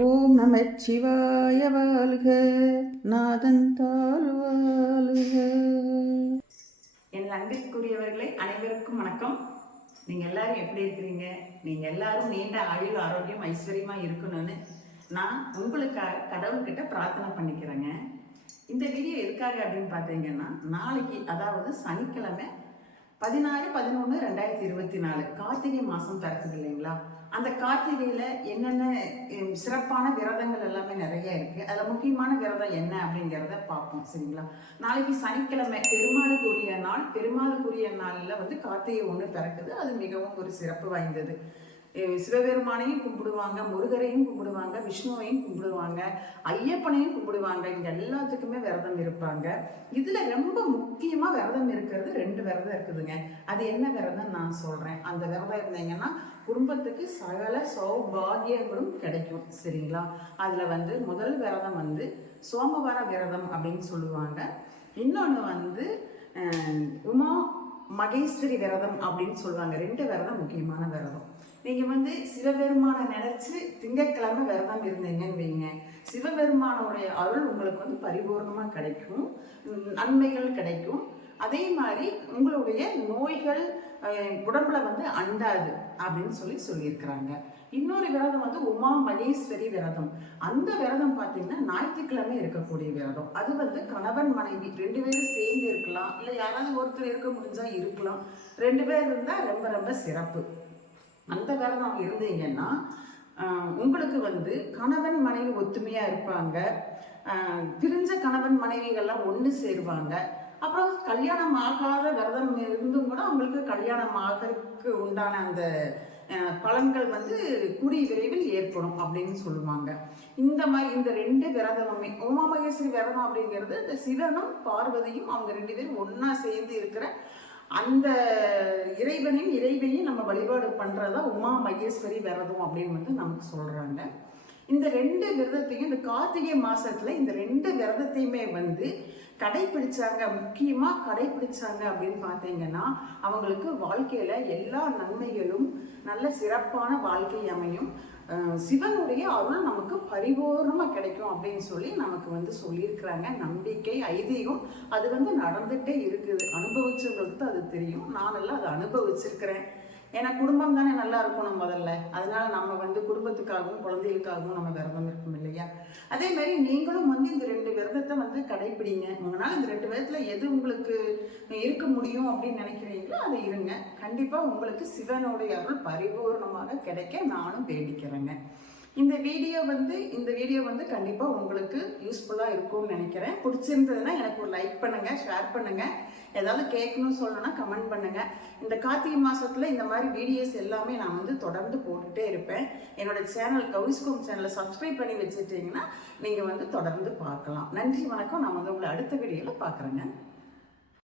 ஓம் நம சிவாய வாழ்க நாதந்தால் வாழ்க. என் அன்பிற்குரியவர்களை அனைவருக்கும் வணக்கம். நீங்கள் எல்லாரும் எப்படி இருக்கிறீங்க? நீங்கள் எல்லாரும் நீண்ட ஆயுள் ஆரோக்கியம் ஐஸ்வர்யமாக இருக்கணும்னு நான் உங்களுக்காக கடவுள்கிட்ட பிரார்த்தனை பண்ணிக்கிறேங்க. இந்த வீடியோ எதுக்காக அப்படின்னு பார்த்தீங்கன்னா நாளைக்கு அதாவது சனிக்கிழமை பதினாறு பதினொன்று ரெண்டாயிரத்தி இருபத்தி நாலு கார்த்திகை மாதம் பிறக்குது இல்லைங்களா? அந்த கார்த்திகையில் என்னென்ன சிறப்பான விரதங்கள் எல்லாமே நிறைய இருக்குது அதில் முக்கியமான விரதம் என்ன அப்படிங்கிறத பார்ப்போம் சரிங்களா? நாளைக்கு சனிக்கிழமை பெருமாளுக்குரிய நாள். பெருமாளுக்குரிய நாளில் வந்து கார்த்திகை ஒன்று பிறக்குது அது மிகவும் ஒரு சிறப்பு வாய்ந்தது. சிவபெருமானையும் கும்பிடுவாங்க முருகரையும் கும்பிடுவாங்க விஷ்ணுவையும் கும்பிடுவாங்க ஐயப்பனையும் கும்பிடுவாங்க. இங்க எல்லாத்துக்குமே விரதம் இருப்பாங்க. இதுல ரொம்ப முக்கியமா விரதம் இருக்கிறது ரெண்டு விரதம் இருக்குதுங்க. அது என்ன விரதம் நான் சொல்றேன். அந்த விரதம் இருந்தீங்கன்னா குடும்பத்துக்கு சகல சௌபாகியங்களும் கிடைக்கும். சரிங்களா? அதுல வந்து முதல் விரதம் வந்து சோமவார விரதம் அப்படின்னு சொல்லுவாங்க. இன்னொன்று வந்து உமா மகேஸ்வரி விரதம் அப்படின்னு சொல்லுவாங்க. ரெண்டு விரதம் முக்கியமான விரதம். நீங்கள் வந்து சிவபெருமானை நினச்சி திங்கட்கிழமை விரதம் இருந்தீங்கன்னு வைங்க. சிவபெருமானோடைய அருள் உங்களுக்கு வந்து பரிபூர்ணமாக கிடைக்கும். நன்மைகள் கிடைக்கும். அதே மாதிரி உங்களுடைய நோய்கள் உடம்புல வந்து அண்டாது அப்படின்னு சொல்லி சொல்லியிருக்கிறாங்க. இன்னொரு விரதம் வந்து உமா மகேஸ்வரி விரதம். அந்த விரதம் பார்த்தீங்கன்னா ஞாயிற்றுக்கிழமை இருக்கக்கூடிய விரதம். அது வந்து கணவன் மனைவி ரெண்டு பேரும் சேர்ந்து இருக்கலாம். இல்லை யாராவது ஒருத்தர் இருக்க முடிஞ்சா இருக்கலாம். ரெண்டு பேர் இருந்தால் ரொம்ப ரொம்ப சிறப்பு. அந்த விரதம் இருந்தீங்கன்னா உங்களுக்கு வந்து கணவன் மனைவி ஒத்துமையாக இருப்பாங்க. பிரிஞ்ச கணவன் மனைவிகள்லாம் ஒன்று சேருவாங்க. அப்புறம் கல்யாணம் ஆகாத விரதம் இருந்து அவங்களுக்கு கல்யாணம் ஆகிறதுக்கு உண்டான அந்த பலன்கள் வந்து கூடிய விரைவில் ஏற்படும் அப்படின்னு சொல்லுவாங்க. இந்த மாதிரி இந்த ரெண்டு விரதமுமே உமா மகேஸ்வரி விரதம் அப்படிங்கிறது இந்த சிவனும் பார்வதியும் அவங்க ரெண்டு பேரும் ஒன்றா சேர்ந்து இருக்கிற அந்த இறைவனையும் இறைவையும் நம்ம வழிபாடு பண்ணுறதா உமா மகேஸ்வரி விரதம் அப்படின்னு வந்து நமக்கு சொல்கிறாங்க இந்த ரெண்டு விரதத்தையும் இந்த கார்த்திகை மாதத்தில் இந்த ரெண்டு விரதத்தையுமே வந்து கடைபிடிச்சாங்க முக்கியமாக கடைபிடிச்சாங்க அப்படின்னு பார்த்தீங்கன்னா அவங்களுக்கு வாழ்க்கையில் எல்லா நன்மைகளும் நல்ல சிறப்பான வாழ்க்கை அமையும். சிவனுடைய அருள் நமக்கு பரிபூர்ணமாக கிடைக்கும் அப்படின்னு சொல்லி நமக்கு வந்து சொல்லியிருக்கிறாங்க. நம்பிக்கை ஐதீகம் அது வந்து நடந்துகிட்டே இருக்குது. அனுபவிச்சவங்களுக்கு தான் அது தெரியும். நானெல்லாம் அதை அனுபவிச்சிருக்கிறேன். ஏன்னா குடும்பம் தானே நல்லா இருக்கணும் முதல்ல. அதனால நம்ம வந்து குடும்பத்துக்காகவும் குழந்தைகளுக்காகவும் நம்ம விரதம் இருக்கணும் இல்லையா? அதே மாதிரி நீங்களும் வந்து இந்த ரெண்டு விரதத்தை வந்து கடைப்பிடிங்க. உங்களால் இந்த ரெண்டு விரதத்தில் எது உங்களுக்கு இருக்க முடியும் அப்படின்னு நினைக்கிறீங்களோ அதை இருங்க. கண்டிப்பாக உங்களுக்கு சிவனுடைய அருள் பரிபூர்ணமாக கிடைக்க நானும் வேண்டிக்கிறேங்க. இந்த வீடியோ வந்து இந்த வீடியோ வந்து கண்டிப்பாக உங்களுக்கு யூஸ்ஃபுல்லாக இருக்கும்னு நினைக்கிறேன். பிடிச்சிருந்ததுன்னா எனக்கு ஒரு லைக் பண்ணுங்கள் ஷேர் பண்ணுங்கள் ஏதாவது கேட்கணும்னு சொல்லணும்னா கமெண்ட் பண்ணுங்கள் இந்த கார்த்திகை மாதத்தில் இந்த மாதிரி வீடியோஸ் எல்லாமே நான் வந்து தொடர்ந்து போட்டுகிட்டே இருப்பேன். என்னோட சேனல் கவிஸ்கோம் சேனலை சப்ஸ்கிரைப் பண்ணி வச்சுட்டிங்கன்னா நீங்கள் வந்து தொடர்ந்து பார்க்கலாம். நன்றி வணக்கம். நான் வந்து உங்களை அடுத்த வீடியோவில் பார்க்குறேங்க.